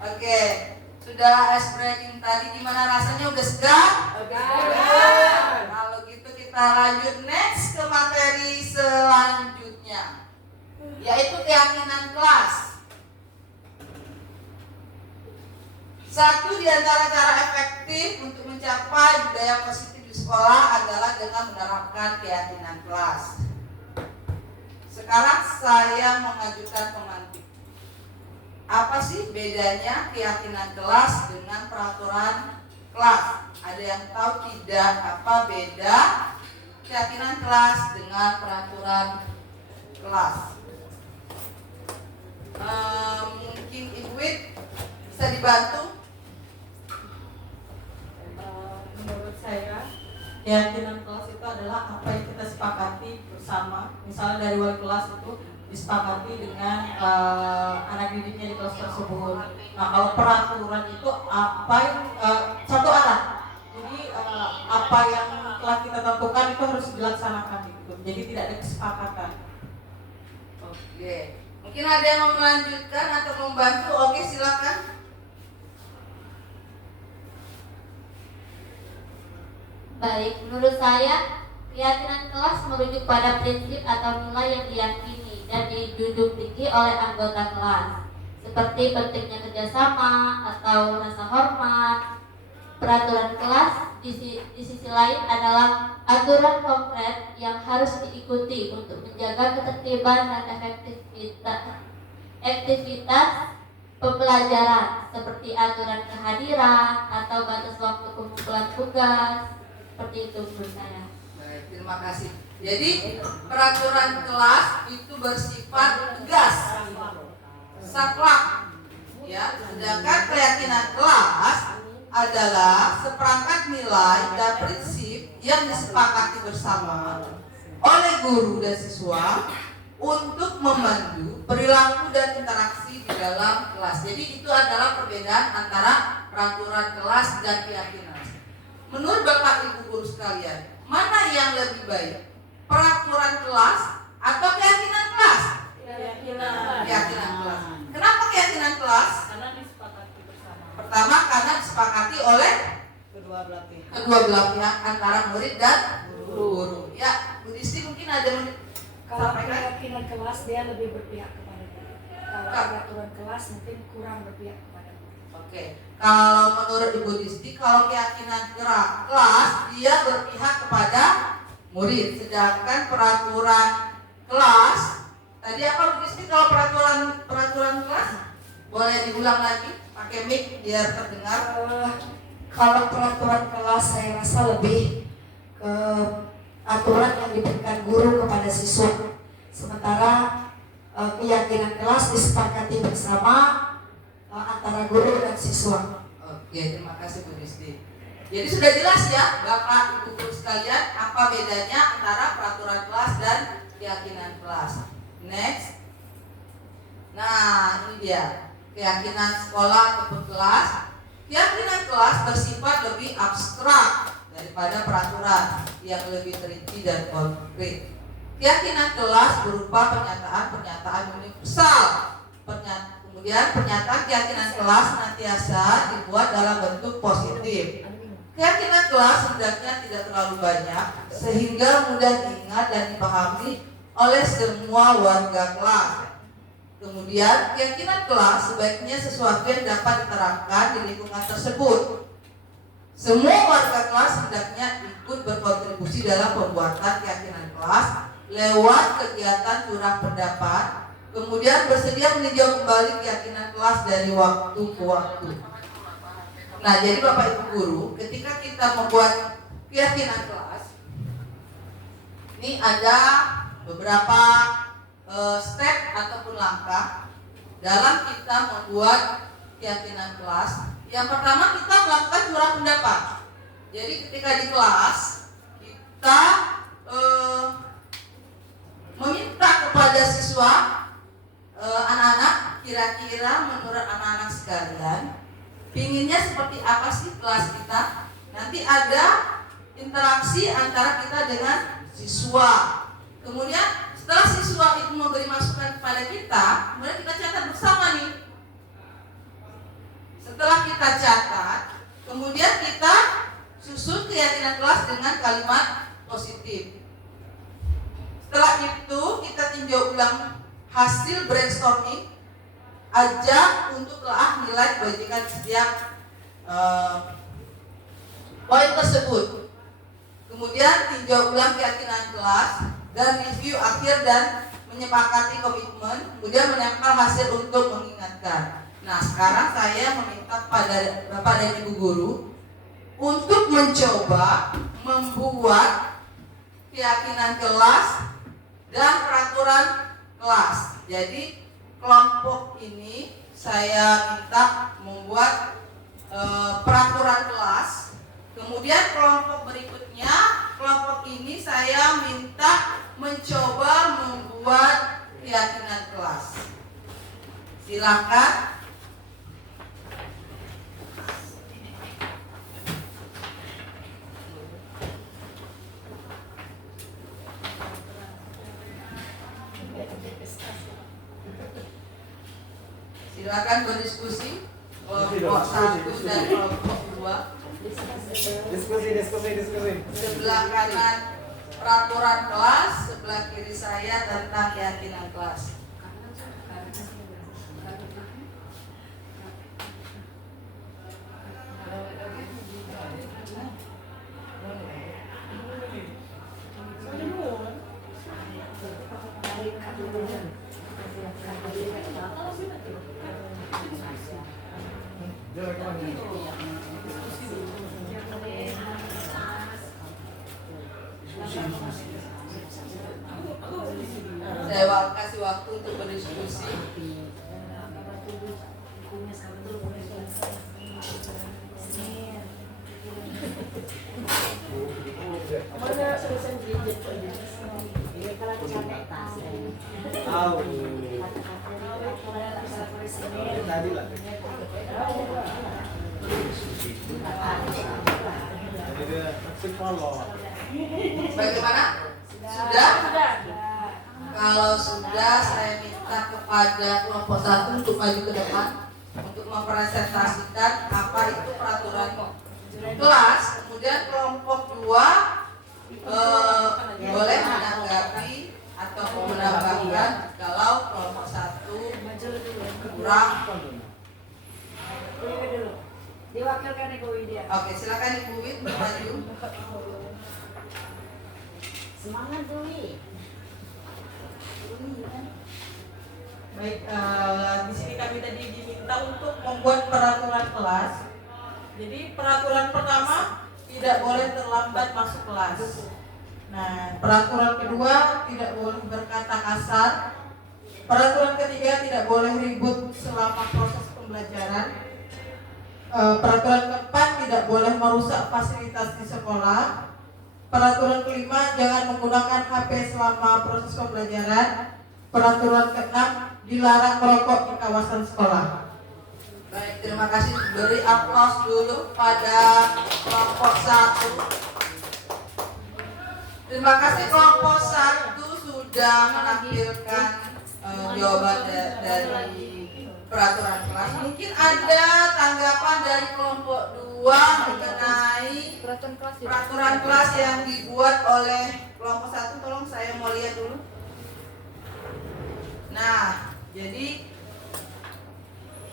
Oke, sudah ice breaking tadi gimana rasanya, udah segar? Segar. Kalau gitu kita lanjut next ke materi selanjutnya, yaitu keyakinan kelas. Satu di antara cara efektif untuk mencapai budaya positif di sekolah adalah dengan menerapkan keyakinan kelas. Sekarang saya mengajukan pemantik. Apa sih bedanya keyakinan kelas dengan peraturan kelas? Ada yang tahu tidak apa beda keyakinan kelas dengan peraturan kelas? Mungkin Ibu Wit bisa dibantu? Menurut saya, keyakinan kelas itu adalah apa yang kita sepakati bersama. Misalnya dari wali kelas itu disepakati dengan anak didiknya di kelas tersebut. Nah, kalau peraturan itu apa yang satu arah. Jadi apa yang telah kita tentukan itu harus dilaksanakan gitu. Jadi tidak ada kesepakatan. Oke, mungkin ada yang mau melanjutkan atau membantu? Oke, silakan. Baik, menurut saya keyakinan kelas merujuk pada prinsip atau nilai yang diyakini dan dijunjung tinggi oleh anggota kelas, seperti pentingnya kerjasama atau rasa hormat. Peraturan kelas di sisi lain adalah aturan konkret yang harus diikuti untuk menjaga ketertiban dan aktivitas pembelajaran, seperti aturan kehadiran atau batas waktu pengumpulan tugas. Seperti itu menurut saya. Baik, terima kasih. Jadi peraturan kelas itu bersifat tegas, saklek, ya. Sedangkan keyakinan kelas adalah seperangkat nilai dan prinsip yang disepakati bersama oleh guru dan siswa untuk memandu perilaku dan interaksi di dalam kelas. Jadi itu adalah perbedaan antara peraturan kelas dan keyakinan. Menurut Bapak Ibu guru sekalian, mana yang lebih baik? Peraturan kelas atau keyakinan kelas? Keyakinan kelas. Kenapa keyakinan kelas? Karena disepakati bersama. Pertama, karena disepakati oleh Kedua belah pihak antara murid dan guru. Ya, Bu Disti mungkin ada yang Kalau keyakinan kelas dia lebih berpihak kepada guru. Kalau peraturan kelas mungkin kurang berpihak kepada guru. Oke, kalau menurut Ibu Disti, kalau keyakinan kelas dia berpihak kepada murid, sedangkan peraturan kelas tadi apa Bu Disti? Kalau peraturan kelas boleh diulang lagi pakai mic biar terdengar. Kalau peraturan kelas saya rasa lebih ke aturan yang diberikan guru kepada siswa. Sementara keyakinan kelas disepakati bersama antara guru dan siswa. Oke, terima kasih Bu Disti. Jadi sudah jelas ya Bapak Ibu guru sekalian apa bedanya antara peraturan kelas dan keyakinan kelas. Next. Nah, ini dia keyakinan sekolah ataupun kelas. Keyakinan kelas bersifat lebih abstrak daripada peraturan yang lebih terinci dan konkret. Keyakinan kelas berupa pernyataan universal. Kemudian pernyataan keyakinan kelas senantiasa dibuat dalam bentuk positif. Keyakinan kelas hendaknya tidak terlalu banyak sehingga mudah diingat dan dipahami oleh semua warga kelas. Kemudian keyakinan kelas sebaiknya sesuatu yang dapat diterapkan di lingkungan tersebut. Semua warga kelas hendaknya ikut berkontribusi dalam pembuatan keyakinan kelas lewat kegiatan curah pendapat, kemudian bersedia meninjau kembali keyakinan kelas dari waktu ke waktu. Nah, jadi Bapak Ibu guru, ketika kita membuat keyakinan kelas, ini ada beberapa step ataupun langkah dalam kita membuat keyakinan kelas. Yang pertama, kita melakukan curah pendapat. Jadi ketika di kelas kita meminta kepada siswa, anak-anak, kira-kira menurut anak-anak sekalian, pinginnya seperti apa sih kelas kita? Nanti ada interaksi antara kita dengan siswa. Kemudian setelah siswa itu memberi masukan kepada kita, kemudian kita catat bersama nih. Setelah kita catat, kemudian kita susun keyakinan kelas dengan kalimat positif. Setelah itu kita tinjau ulang hasil brainstorming, ajak untuk telah nilai kebajikan setiap poin tersebut. Kemudian tinjau ulang keyakinan kelas dan review akhir dan menyepakati komitmen, kemudian menempel hasil untuk mengingatkan. Nah, sekarang saya meminta kepada Bapak dan Ibu guru untuk mencoba membuat keyakinan kelas dan peraturan kelas. Jadi kelompok ini saya minta membuat peraturan kelas. Kemudian kelompok berikutnya, kelompok ini saya minta mencoba membuat keyakinan kelas. Silakan. Silakan berdiskusi. Kelompok 1 dan kelompok 2. Diskusi. Sebelah kanan peraturan kelas, sebelah kiri saya tentang keyakinan kelas. Saya kasih waktu untuk berdiskusi. Bagaimana? Sudah? Kalau sudah, saya minta kepada kelompok 1 untuk maju ke depan untuk mempresentasikan apa itu peraturan kelas. Kemudian kelompok 2 boleh menanggapi atau menambahkan kalau kelompok 1 kurang. Diwakilkan Ibu Widya. Oke, silakan Ibu Wid maju. Semangat Dewi. Baik, di sini kami tadi diminta untuk membuat peraturan kelas. Jadi peraturan pertama tidak boleh terlambat masuk kelas. Nah, peraturan kedua tidak boleh berkata kasar. Peraturan ketiga tidak boleh ribut selama proses pembelajaran. Peraturan keempat tidak boleh merusak fasilitas di sekolah. Peraturan kelima jangan menggunakan HP selama proses pembelajaran. Peraturan keenam dilarang merokok di kawasan sekolah. Baik, terima kasih. Beri aplaus dulu pada kelompok 1. Terima kasih kelompok 1 sudah menampilkan jawaban dari peraturan kelas. Mungkin ada tanggapan dari kelompok 2 mengenai peraturan kelas yang dibuat oleh kelompok 1. Tolong saya mau lihat dulu. Nah, jadi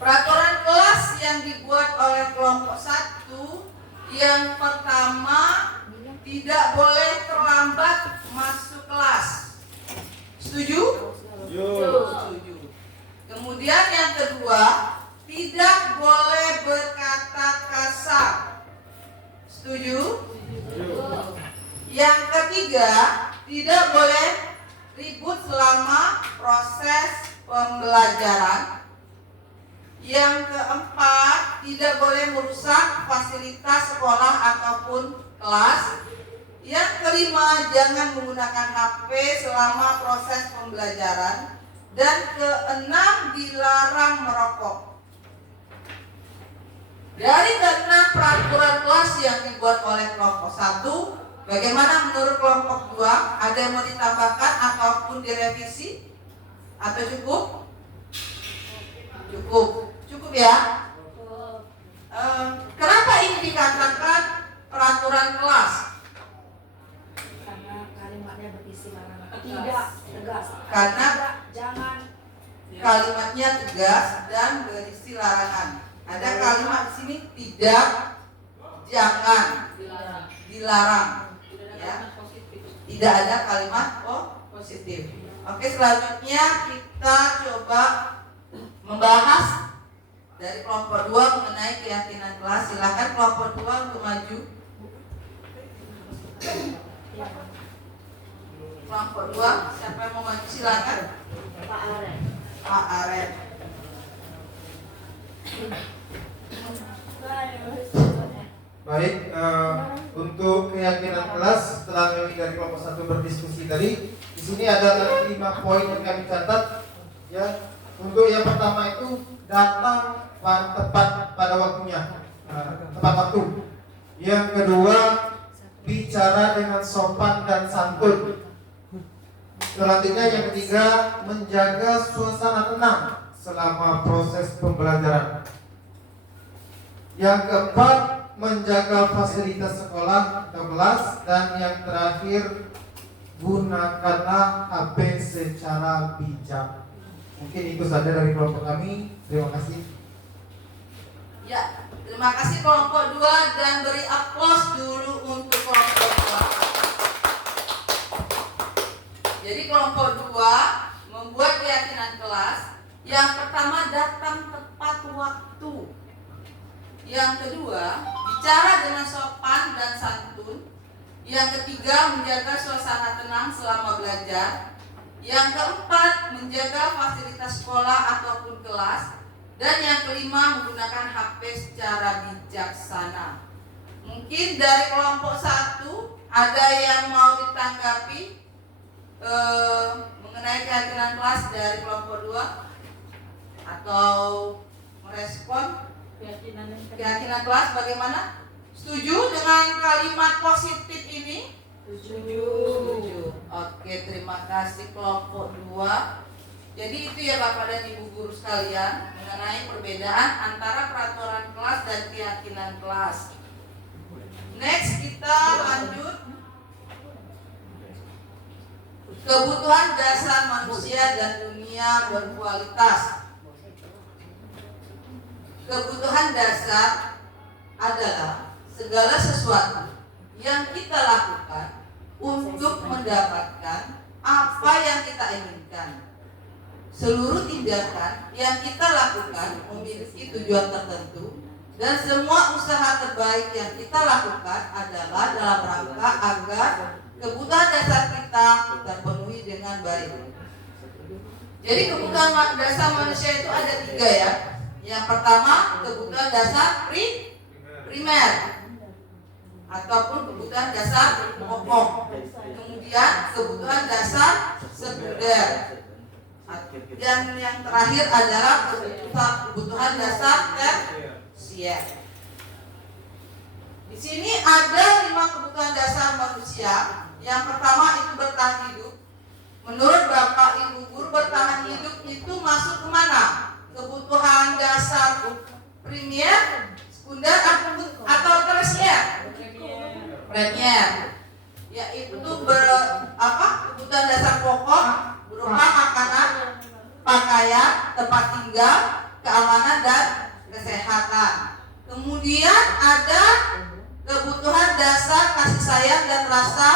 peraturan kelas yang dibuat oleh kelompok 1 yang pertama tidak boleh terlambat masuk kelas. Setuju? Setuju. Kemudian yang kedua, tidak boleh berkata kasar. Setuju? Yang ketiga, tidak boleh ribut selama proses pembelajaran. Yang keempat, tidak boleh merusak fasilitas sekolah ataupun kelas. Yang kelima, jangan menggunakan HP selama proses pembelajaran. Dan keenam, dilarang merokok. Dari keenam peraturan kelas yang dibuat oleh kelompok 1, bagaimana menurut kelompok 2? Ada yang mau ditambahkan ataupun direvisi? Atau cukup? Cukup ya? dikatakan peraturan kelas? Karena kalimatnya berisi larangan. Tidak tegas. Karena Tidak, jangan. kalimatnya tegas dan berisi larangan. Ada kalimat di sini tidak, jangan, dilarang. Ya. Tidak ada kalimat positif. Oke, selanjutnya kita coba membahas dari kelompok 2 mengenai keyakinan kelas. Silakan kelompok 2 untuk maju. Kelompok 2, siapa yang mau maju silakan. Pak Aren. Pak Aren. Baik, untuk keyakinan kelas setelah kami dari kelompok 1 berdiskusi tadi, di sini ada 5 poin yang kami catat. Ya, untuk yang pertama itu datang tepat pada waktunya, tepat waktu. Yang kedua, bicara dengan sopan dan santun. Selanjutnya yang ketiga, menjaga suasana tenang selama proses pembelajaran. Yang keempat, menjaga fasilitas sekolah atau kelas. Dan yang terakhir, gunakanlah HP secara bijak. Mungkin itu saja dari kelompok kami. Terima kasih. Ya, terima kasih kelompok 2 dan beri aplaus dulu untuk kelompok 2. Jadi kelompok 2 membuat keyakinan kelas. Yang pertama, datang tepat waktu. Yang kedua, bicara dengan sopan dan santun. Yang ketiga, menjaga suasana tenang selama belajar. Yang keempat, menjaga fasilitas sekolah ataupun kelas. Dan yang kelima, menggunakan HP secara bijaksana. Mungkin dari kelompok 1 ada yang mau ditanggapi mengenai keyakinan kelas dari kelompok 2 atau merespon keyakinan kelas bagaimana? Setuju dengan kalimat positif ini? Setuju. Oke, terima kasih kelompok 2. Jadi itu ya Bapak dan Ibu guru sekalian mengenai perbedaan antara peraturan kelas dan keyakinan kelas. Next kita lanjut. Kebutuhan dasar manusia dan dunia berkualitas. Kebutuhan dasar adalah segala sesuatu yang kita lakukan untuk mendapatkan apa yang kita inginkan. Seluruh tindakan yang kita lakukan memiliki tujuan tertentu dan semua usaha terbaik yang kita lakukan adalah dalam rangka agar kebutuhan dasar kita terpenuhi dengan baik. Jadi kebutuhan dasar manusia itu ada 3 ya. Yang pertama, kebutuhan dasar primer ataupun kebutuhan dasar pokok. Kemudian kebutuhan dasar sekunder. Yang terakhir adalah kebutuhan dasar tersier. Di sini ada 5 kebutuhan dasar manusia. Yang pertama itu bertahan hidup. Menurut Bapak Ibu guru, bertahan hidup itu masuk kemana? Kebutuhan dasar primer, sekunder atau tersier? Primer, yaitu kebutuhan dasar pokok berupa makanan, pakaian, tempat tinggal, keamanan dan kesehatan. Kemudian ada kebutuhan dasar kasih sayang dan rasa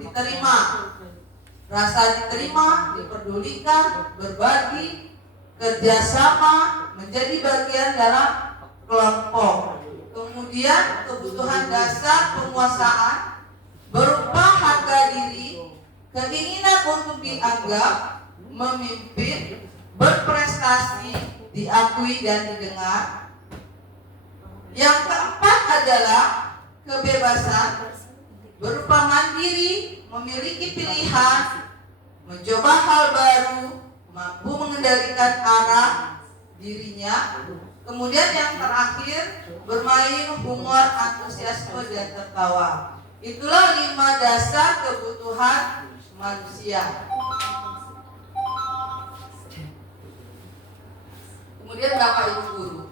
diterima. Rasa diterima, diperdulikan, berbagi, kerjasama, menjadi bagian dalam kelompok. Kemudian kebutuhan dasar penguasaan berupa harga diri, keinginan untuk dianggap, memimpin, berprestasi, diakui dan didengar. Yang keempat adalah kebebasan berupa mandiri, memiliki pilihan, mencoba hal baru, mampu mengendalikan arah dirinya. Kemudian yang terakhir, bermain, humor, antusiasme dan tertawa. Itulah 5 dasar kebutuhan manusia. Kemudian Bapak Ibu guru,